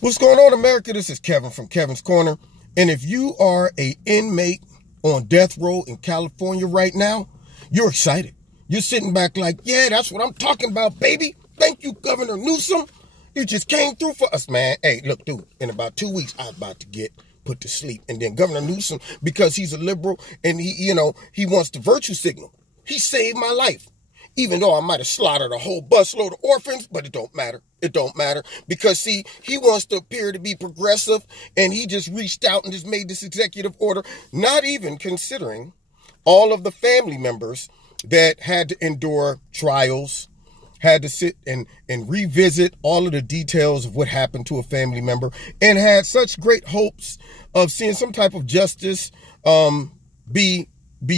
What's going on, America? This is Kevin from Kevin's Corner. And if you are an inmate on death row in California right now, you're excited. You're sitting back like, yeah, that's what I'm talking about, baby. Thank you, Governor Newsom. You just came through for us, man. Hey, look, dude, in about 2 weeks, I'm about to get put to sleep. And then Governor Newsom, because he's a liberal and he wants the virtue signal. He saved my life. Even though I might have slaughtered a whole busload of orphans, but it don't matter. It don't matter. Because, see, he wants to appear to be progressive, and he just reached out and just made this executive order, not even considering all of the family members that had to endure trials, had to sit and revisit all of the details of what happened to a family member, and had such great hopes of seeing some type of justice be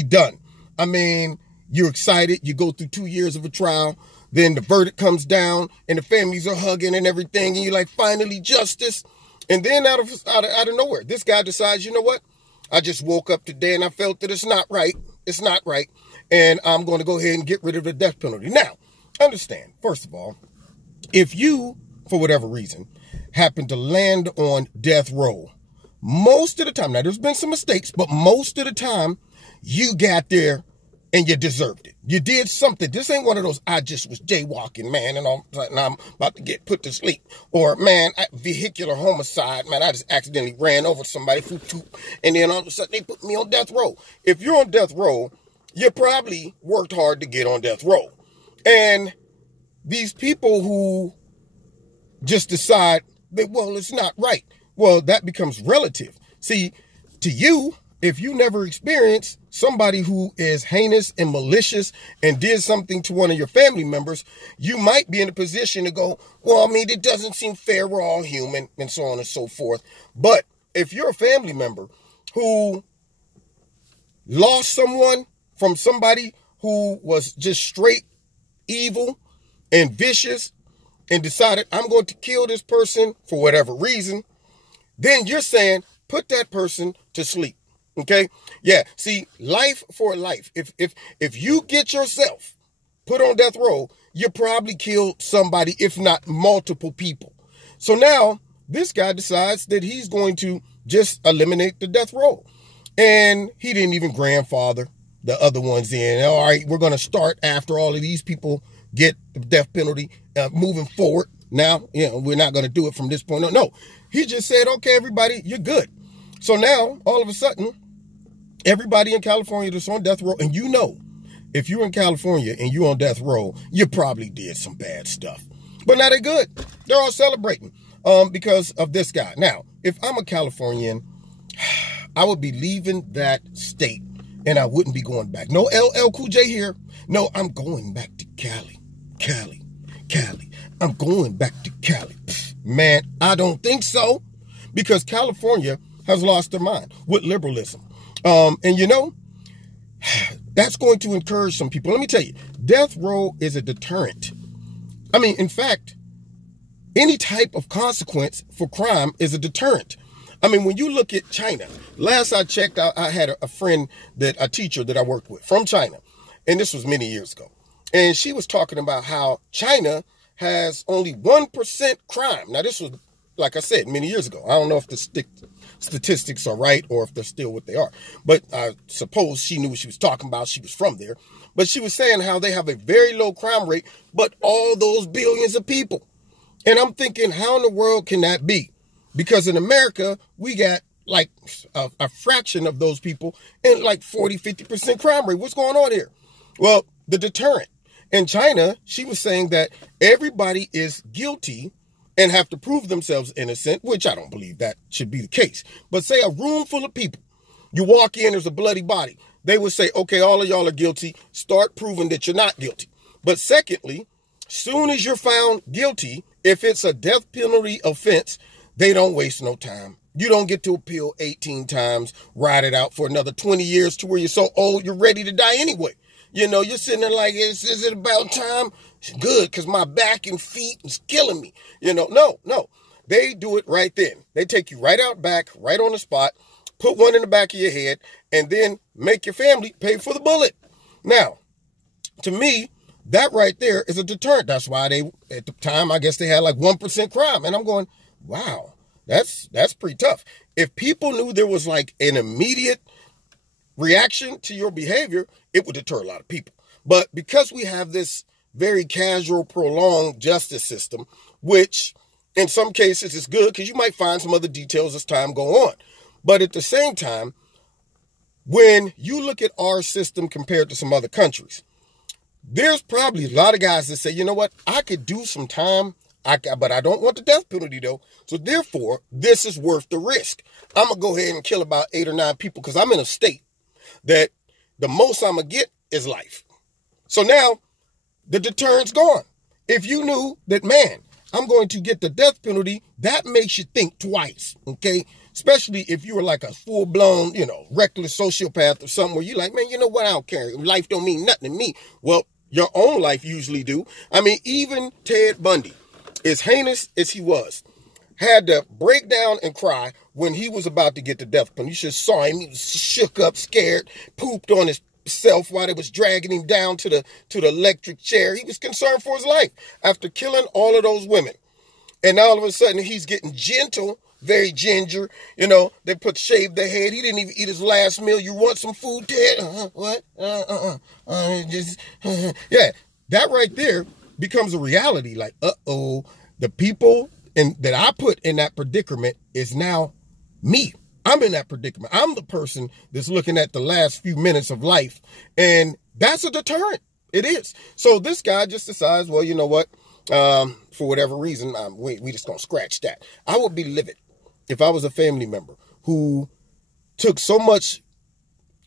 done. I mean, you're excited. You go through 2 years of a trial. Then the verdict comes down and the families are hugging and everything. And you're like, finally, justice. And then out of nowhere, this guy decides, you know what? I just woke up today and I felt that it's not right. It's not right. And I'm going to go ahead and get rid of the death penalty. Now, understand, first of all, if you, for whatever reason, happen to land on death row, most of the time, now there's been some mistakes, but most of the time you got there and you deserved it. You did something. This ain't one of those, I just was jaywalking, man, and I'm about to get put to sleep. Or, man, vehicular homicide, man, I just accidentally ran over somebody, and then all of a sudden they put me on death row. If you're on death row, you probably worked hard to get on death row. And these people who just decide that, well, it's not right, well, that becomes relative. See, to you, if you never experienced somebody who is heinous and malicious and did something to one of your family members, you might be in a position to go, well, I mean, it doesn't seem fair. We're all human, and so on and so forth. But if you're a family member who lost someone from somebody who was just straight evil and vicious and decided, I'm going to kill this person for whatever reason, then you're saying, put that person to sleep. Okay. Yeah. See, life for life. If you get yourself put on death row, you probably killed somebody, if not multiple people. So now this guy decides that he's going to just eliminate the death row. And he didn't even grandfather the other ones in. All right, we're going to start after all of these people get the death penalty moving forward. Now, we're not going to do it from this point on. No, he just said, okay, everybody, you're good. So now all of a sudden, everybody in California that's on death row, and if you're in California and you're on death row, you probably did some bad stuff. But now they're good. They're all celebrating because of this guy. Now, if I'm a Californian, I would be leaving that state and I wouldn't be going back. No LL Cool J here. No, I'm going back to Cali. I'm going back to Cali. Man, I don't think so, because California has lost their mind with liberalism. And that's going to encourage some people. Let me tell you, death row is a deterrent. I mean, in fact, any type of consequence for crime is a deterrent. I mean, when you look at China, last I checked, I had a friend, a teacher that I worked with from China, and this was many years ago. And she was talking about how China has only 1% crime. Now, this was, like I said, many years ago. I don't know if the statistics are right or if they're still what they are. But I suppose she knew what she was talking about. She was from there. But she was saying how they have a very low crime rate, but all those billions of people. And I'm thinking, how in the world can that be? Because in America, we got like a fraction of those people and like 40-50% crime rate. What's going on here? Well, the deterrent. In China, she was saying that everybody is guilty and have to prove themselves innocent, which I don't believe that should be the case. But say a room full of people, you walk in, there's a bloody body. They would say, okay, all of y'all are guilty. Start proving that you're not guilty. But secondly, soon as you're found guilty, if it's a death penalty offense, they don't waste no time. You don't get to appeal 18 times, ride it out for another 20 years to where you're so old, you're ready to die anyway. You're sitting there like, is it about time? Good, because my back and feet is killing me. No. They do it right then. They take you right out back, right on the spot, put one in the back of your head, and then make your family pay for the bullet. Now, to me, that right there is a deterrent. That's why at the time, I guess they had like 1% crime. And I'm going, wow, That's pretty tough. If people knew there was like an immediate reaction to your behavior, it would deter a lot of people. But because we have this very casual, prolonged justice system, which in some cases is good because you might find some other details as time go on. But at the same time, when you look at our system compared to some other countries, there's probably a lot of guys that say, you know what, I could do some time, but I don't want the death penalty though. So therefore, this is worth the risk. I'm going to go ahead and kill about 8 or 9 people because I'm in a state that the most I'm going to get is life. So now the deterrent's gone. If you knew that, man, I'm going to get the death penalty, that makes you think twice, okay? Especially if you were like a full-blown, reckless sociopath or something where you're like, man, you know what, I don't care. Life don't mean nothing to me. Well, your own life usually do. I mean, even Ted Bundy, as heinous as he was, had to break down and cry when he was about to get the death penalty. You should have saw him. He was shook up, scared, pooped on himself while they was dragging him down to the electric chair. He was concerned for his life after killing all of those women. And all of a sudden, he's getting gentle, very ginger. They shaved their head. He didn't even eat his last meal. You want some food, Ted? What? Yeah, that right there becomes a reality. Like, the people that I put in that predicament is now me. I'm in that predicament. I'm the person that's looking at the last few minutes of life. And that's a deterrent. It is. So this guy just decides, well, you know what? For whatever reason, we just gonna scratch that. I would be livid if I was a family member who took so much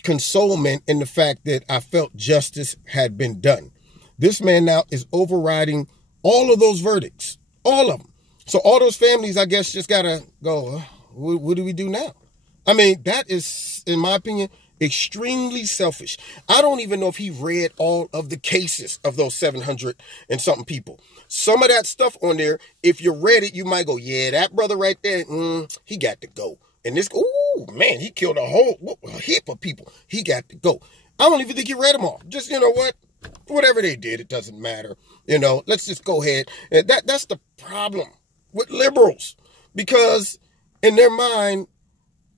consolement in the fact that I felt justice had been done. This man now is overriding all of those verdicts, all of them. So all those families, I guess, just gotta go, what do we do now? I mean, that is, in my opinion, extremely selfish. I don't even know if he read all of the cases of those 700 and something people. Some of that stuff on there, if you read it, you might go, yeah, that brother right there, he got to go. And this, oh man, he killed a heap of people. He got to go. I don't even think he read them all. Just, you know what? Whatever they did, it doesn't matter. Let's just go ahead. And that's the problem with liberals, because in their mind,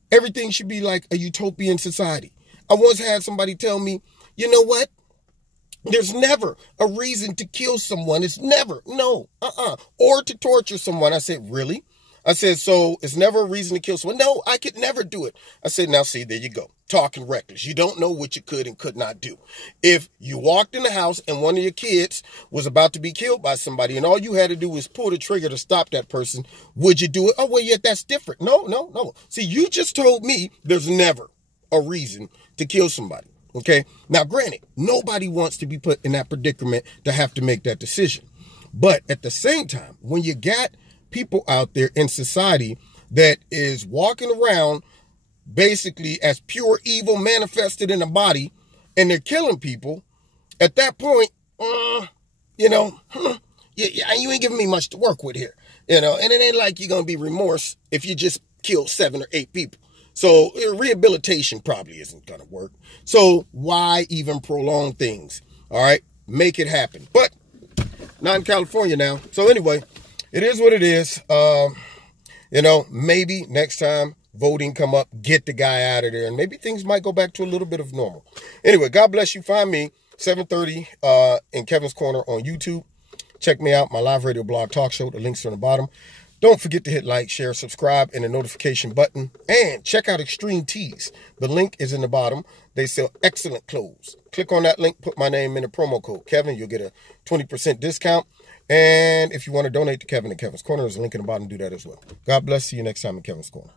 everything should be like a utopian society. I once had somebody tell me, you know what? There's never a reason to kill someone. It's never, no, or to torture someone. I said, really? I said, so it's never a reason to kill someone? No, I could never do it. I said, now see, there you go. Talking reckless. You don't know what you could and could not do. If you walked in the house and one of your kids was about to be killed by somebody and all you had to do was pull the trigger to stop that person, would you do it? Oh, well, yeah, that's different. No. See, you just told me there's never a reason to kill somebody. Okay. Now, granted, nobody wants to be put in that predicament to have to make that decision. But at the same time, when you got people out there in society that is walking around basically as pure evil manifested in the body and they're killing people, at that point, you ain't giving me much to work with here, and it ain't like you're going to be remorse if you just kill 7 or 8 people. So rehabilitation probably isn't going to work. So why even prolong things? All right, make it happen. But not in California now. So anyway, it is what it is. Maybe next time voting come up, get the guy out of there, and maybe things might go back to a little bit of normal. Anyway, God bless you. Find me 7:30 in Kevin's Corner on YouTube. Check me out, my live radio blog talk show. The links are on the bottom. Don't forget to hit like, share, subscribe, and the notification button. And check out Extreme Tees. The link is in the bottom. They sell excellent clothes. Click on that link, put my name in the promo code Kevin. You'll get a 20% discount. And if you want to donate to Kevin in Kevin's Corner, there's a link in the bottom. Do that as well. God bless. See you next time in Kevin's Corner.